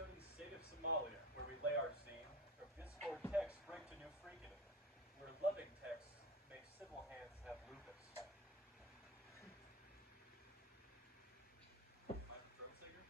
southern state of Somalia, where we lay our scene, from discord texts break to new freaking, where loving texts make civil hands have lupus. Am I the throat singer?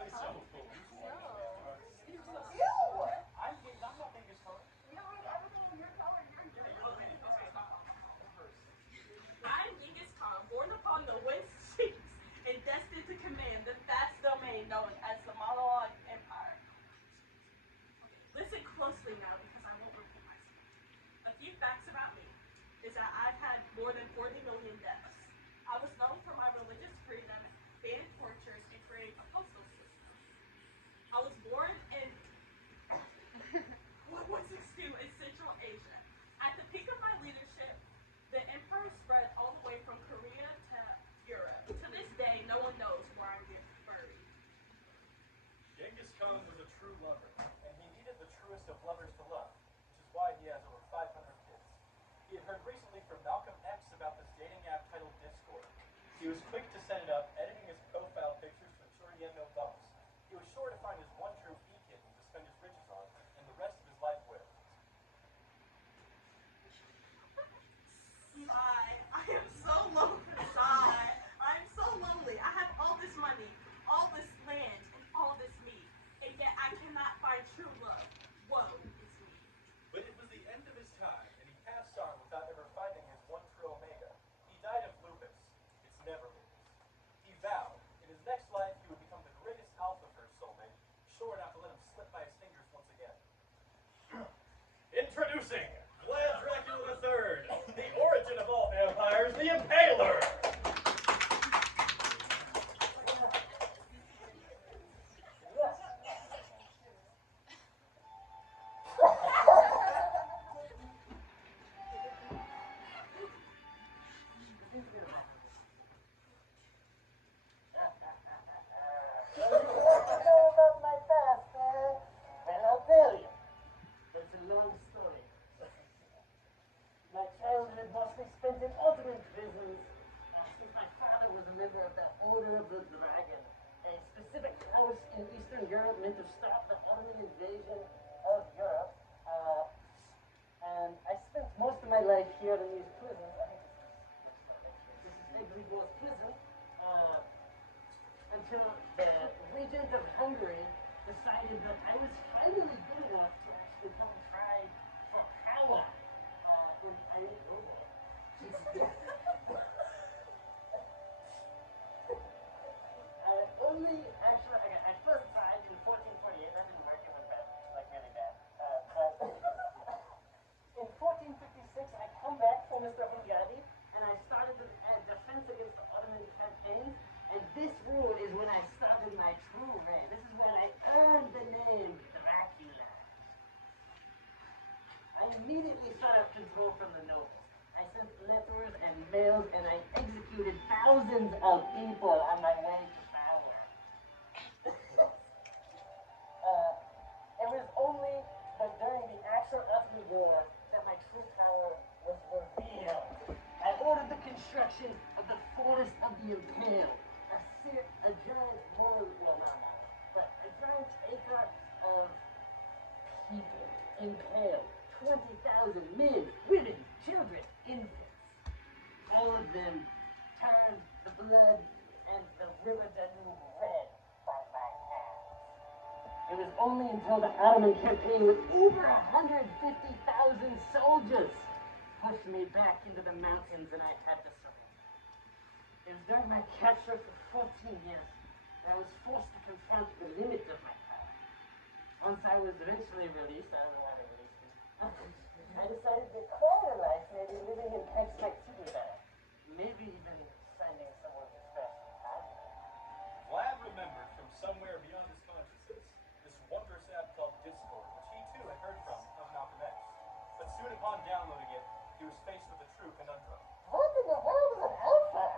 I so hope. I'm not Ghengis Khan. Yeah, you're the lady. This is not first. I'm Genghis Khan, born upon the West Seas and destined to command the vast domain known as the Monologue Empire. Listen closely now because I won't repeat myself. A few facts about me is that I've had more than 40 million deaths. I was known for my religious freedom, banning tortures, and creating a postal system. I was born in 1162 in Central Asia. At the peak of my leadership, the empire spread all the way from Korea to Europe. To this day, no one knows where I'm buried. Genghis Khan was a true lover, and he needed the truest of lovers to love, which is why he has over 500 kids. He had heard recently from Malcolm X about this dating app titled Discord. He was quick to set it up, editing his profile pictures to ensure he had no bumps. He was sure to find his one true e-kitten to spend his riches on, and the rest of his life with. Sigh. I am so lonely. Sigh. I am so lonely. I have all this money, all this land, and all this meat, and yet I cannot find true love. Woe is me. But it was the end of his time, and he passed on without ever finding his one true omega. He died of lupus. It's never lupus. He vowed, in his next life, he would become the greatest alpha for his soulmate, sure not to let him slip by his fingers once again. Introducing Vlad Dracula III, the origin of all vampires, the Impaler! It's a long story. My childhood mostly spent in Ottoman prisons, since my father was a member of the Order of the Dragon, a specific house in Eastern Europe meant to stop the Ottoman invasion of Europe. And I spent most of my life here in these prisons. I think this is Egribor's prison, until the regent of Hungary decided that I was finally good enough to actually come try for power in only actually, okay, I first tried in 1448. That didn't work. It was bad, like really bad. But in 1456, I come back for Mr. Hungary, and I started the defense against the Ottoman campaigns. And this rule is when I started my true reign. This is when I earned the name Dracula. I immediately sought out control from the nobles. I sent letters and mails, and I executed thousands of people on my way to power. It was only but during the actual Ottoman War that my true power was revealed. I ordered the construction of the Forest of the Impaled. A giant a giant acre of people impaled. 20,000 men, women, children, infants. All of them turned the blood and the river Danube red by my hand. It was only until the Ottoman campaign with over 150,000 soldiers pushed me back into the mountains and I had to surrender. It was during my capture for 14 years that I was forced to confront the limits of my power. Once I was eventually released, I don't know why they released me, I decided that quieter life, maybe living in Tex-Mex would be better. Maybe even finding someone who's fresh and positive. Vlad remembered from somewhere beyond his consciousness this wondrous app called Discord, which he too had heard from Malcolm X. But soon upon downloading it, he was faced with a true conundrum. What in the world is an alpha?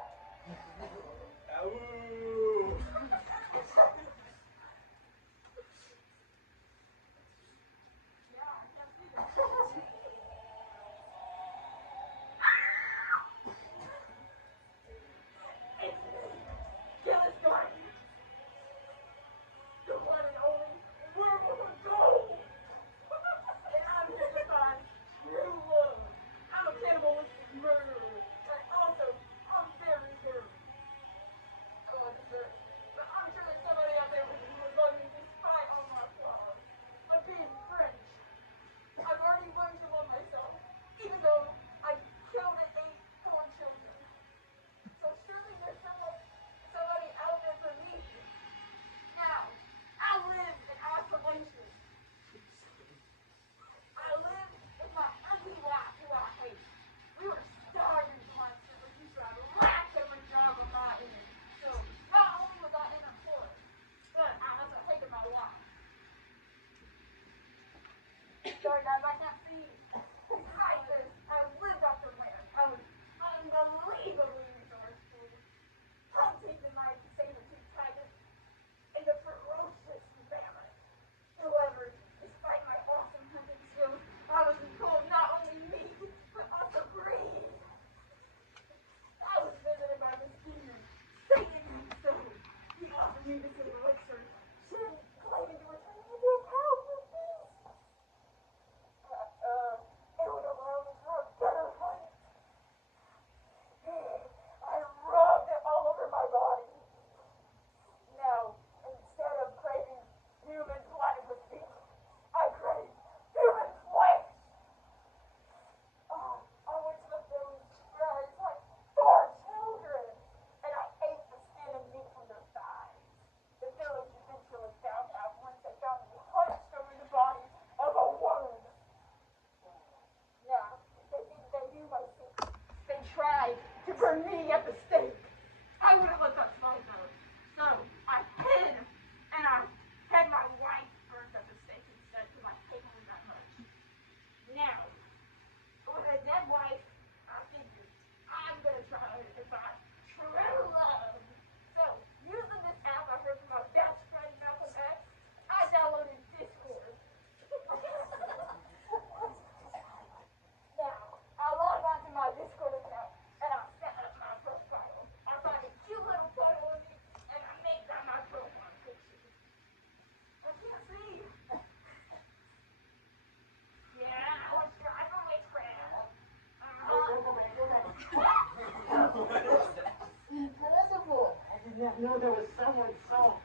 know there was someone so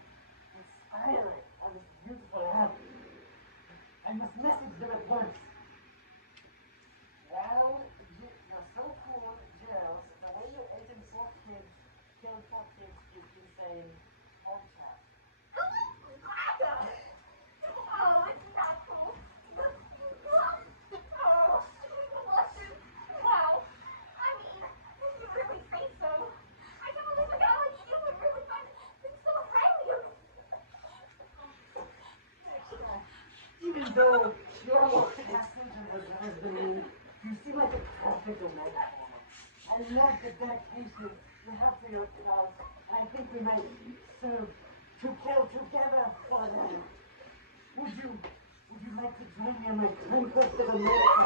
inspiring on this beautiful app. I must message them at once. Well, you're so cool, girls. The way you ate and killed 4 kids is insane. Home chat. Oh, it's not cool. Oh, wow. I mean, if you really say so, I can't believe the reality you would really find things so highly of Even though you're more eccentric than me, you seem like a perfect omega for me. I love the dedication you have to your cause. I think we might serve to kill together for them. Would you like to join me on my conquest of America?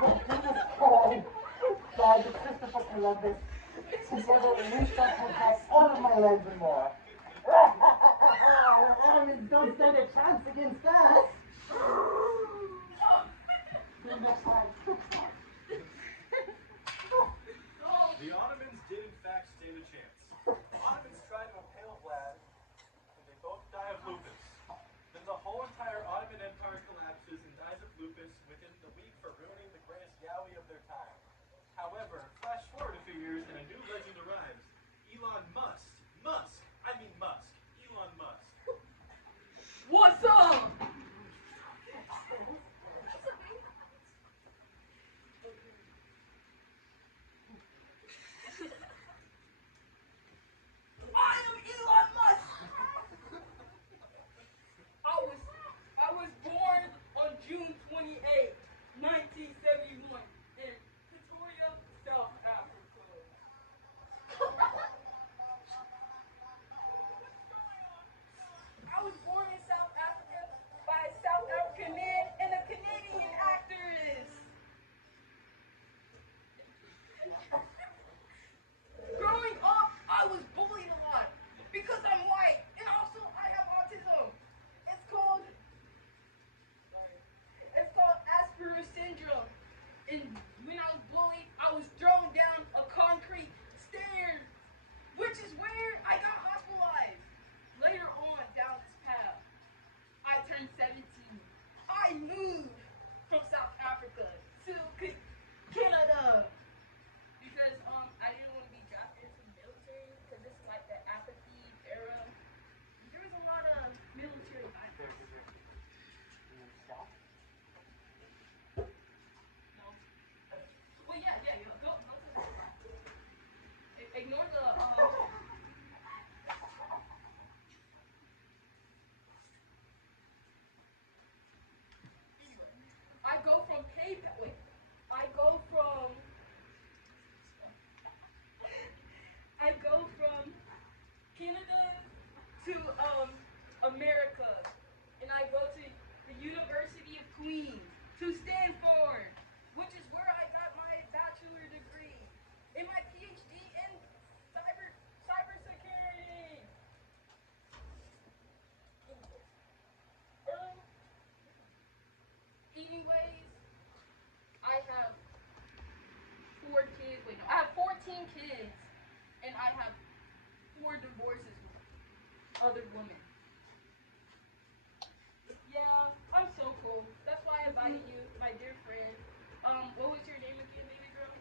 My famous call by the Christopher Columbus. Together we shall protect all of my lands and more. Armies don't stand a chance against us. Next slide. The Ottomans did in fact stand a chance. Ottomans tried to impale Vlad, and they both die of lupus. Then the whole entire Ottoman Empire collapses and dies of lupus within the week for ruining the greatest Yowie of their time. However, flash forward a few years and a new legend arrives. Elon Musk. Elon Musk. What's up? I am Elon Musk. I was born on June 28, 1971 in Pretoria, South Africa. I was born in South Africa by a South African man and a Canadian actress. Growing up, I was bullied a lot because I'm white and also I have autism. It's called Asperger's syndrome. And when I was bullied, I was thrown down a concrete stairs, which is where I got hospitalized. Later on down this path, I turned 17. I moved from South Africa to Canada because I didn't want to be drafted into the military because this is like the apathy era. There was a lot of military violence. No. Well, yeah. Go to the. Ignore the Anyway, I go from PayPal. Wait, I go from I go from Canada to America, and I go to the University of Queens to Stanford, which is where I got my bachelor degree and my PhD in cybersecurity. Anyways, I have 4 kids. Wait, no, I have 14 kids, and I have 4 divorces with other women. Yeah, I'm so cool. That's why I invited you, my dear friend. What was your name again, baby girl?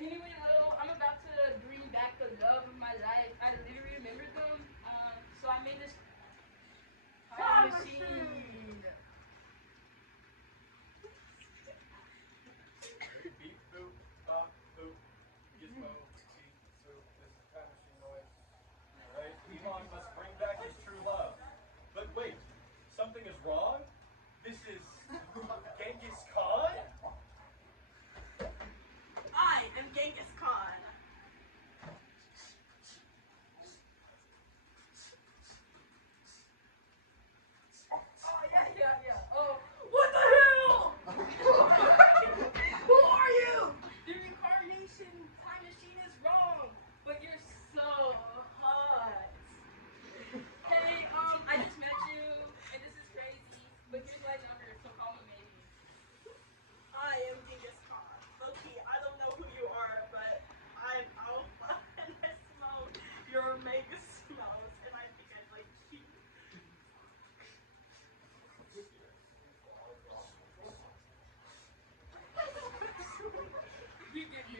Anyway, little, I'm about to bring back the love of my life. I literally remembered them. So I made this time machine. Beep, boop, bop, boop, gizmo, beep, boop. This is time machine noise. Alright, Elon must bring back his true love. But wait, something is wrong.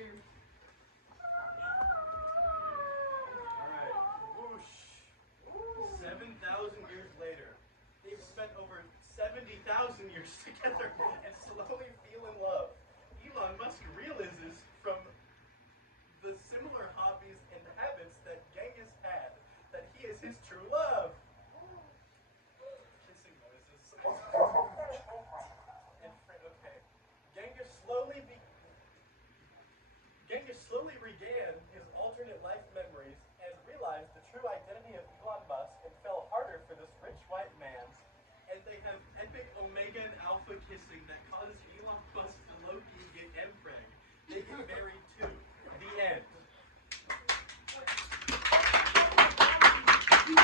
here. Alright, whoosh. 7,000 years later, they've spent over 70,000 years together and slowly